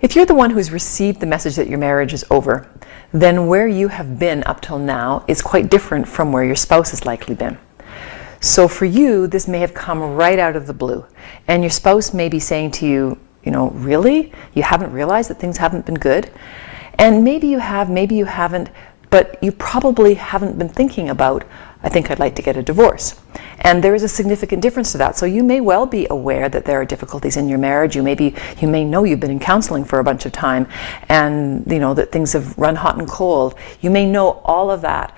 If you're the one who's received the message that your marriage is over, then where you have been up till now is quite different from where your spouse has likely been. So for you, this may have come right out of the blue, and your spouse may be saying to you, really? You haven't realized that things haven't been good? And maybe you have, maybe you haven't, but you probably haven't been thinking about, I think I'd like to get a divorce. And there is a significant difference to that. So you may well be aware that there are difficulties in your marriage. You may know you've been in counseling for a bunch of time, and that things have run hot and cold. You may know all of that.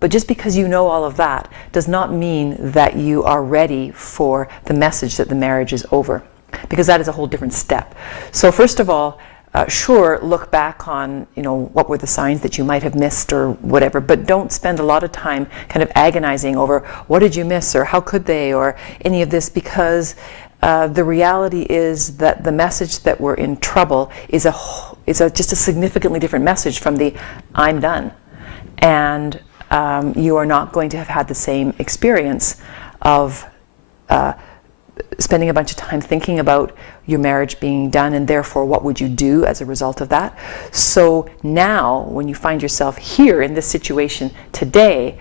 But just because you know all of that does not mean that you are ready for the message that the marriage is over, because that is a whole different step. So first of all, sure, look back on, what were the signs that you might have missed or whatever, but don't spend a lot of time kind of agonizing over what did you miss or how could they or any of this, because the reality is that the message that we're in trouble is just a significantly different message from the I'm done. And you are not going to have had the same experience of spending a bunch of time thinking about your marriage being done, and therefore what would you do as a result of that. So now when you find yourself here in this situation today,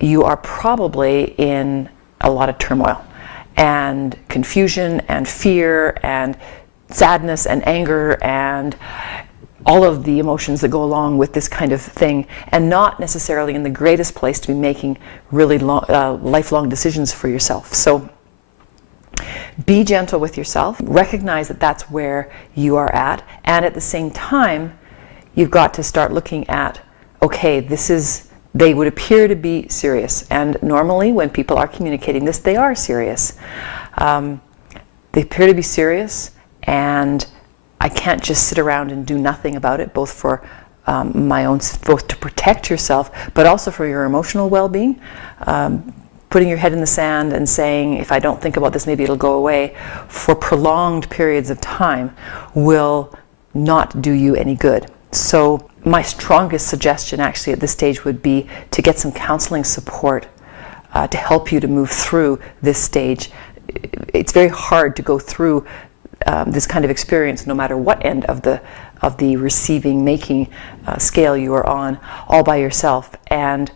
you are probably in a lot of turmoil and confusion and fear and sadness and anger and all of the emotions that go along with this kind of thing, and not necessarily in the greatest place to be making really lifelong decisions for yourself. So be gentle with yourself, recognize that that's where you are at, and at the same time, you've got to start looking at, okay, they would appear to be serious, and normally when people are communicating this, they are serious. They appear to be serious, and I can't just sit around and do nothing about it, both for both to protect yourself, but also for your emotional well-being. Putting your head in the sand and saying, if I don't think about this, maybe it'll go away, for prolonged periods of time will not do you any good. So my strongest suggestion actually at this stage would be to get some counseling support to help you to move through this stage. It's very hard to go through this kind of experience, no matter what end of the receiving, making scale you are on, all by yourself. And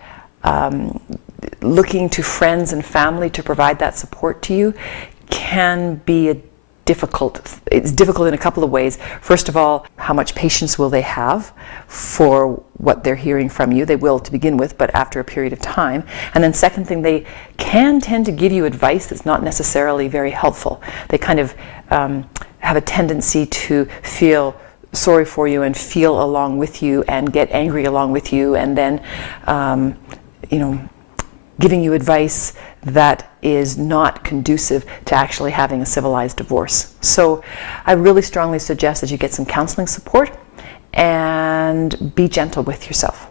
looking to friends and family to provide that support to you can be it's difficult in a couple of ways. First of all, how much patience will they have for what they're hearing from you? They will to begin with, but after a period of time. And then second thing, they can tend to give you advice that's not necessarily very helpful. They kind of have a tendency to feel sorry for you and feel along with you and get angry along with you, and then giving you advice that is not conducive to actually having a civilized divorce. So I really strongly suggest that you get some counseling support and be gentle with yourself.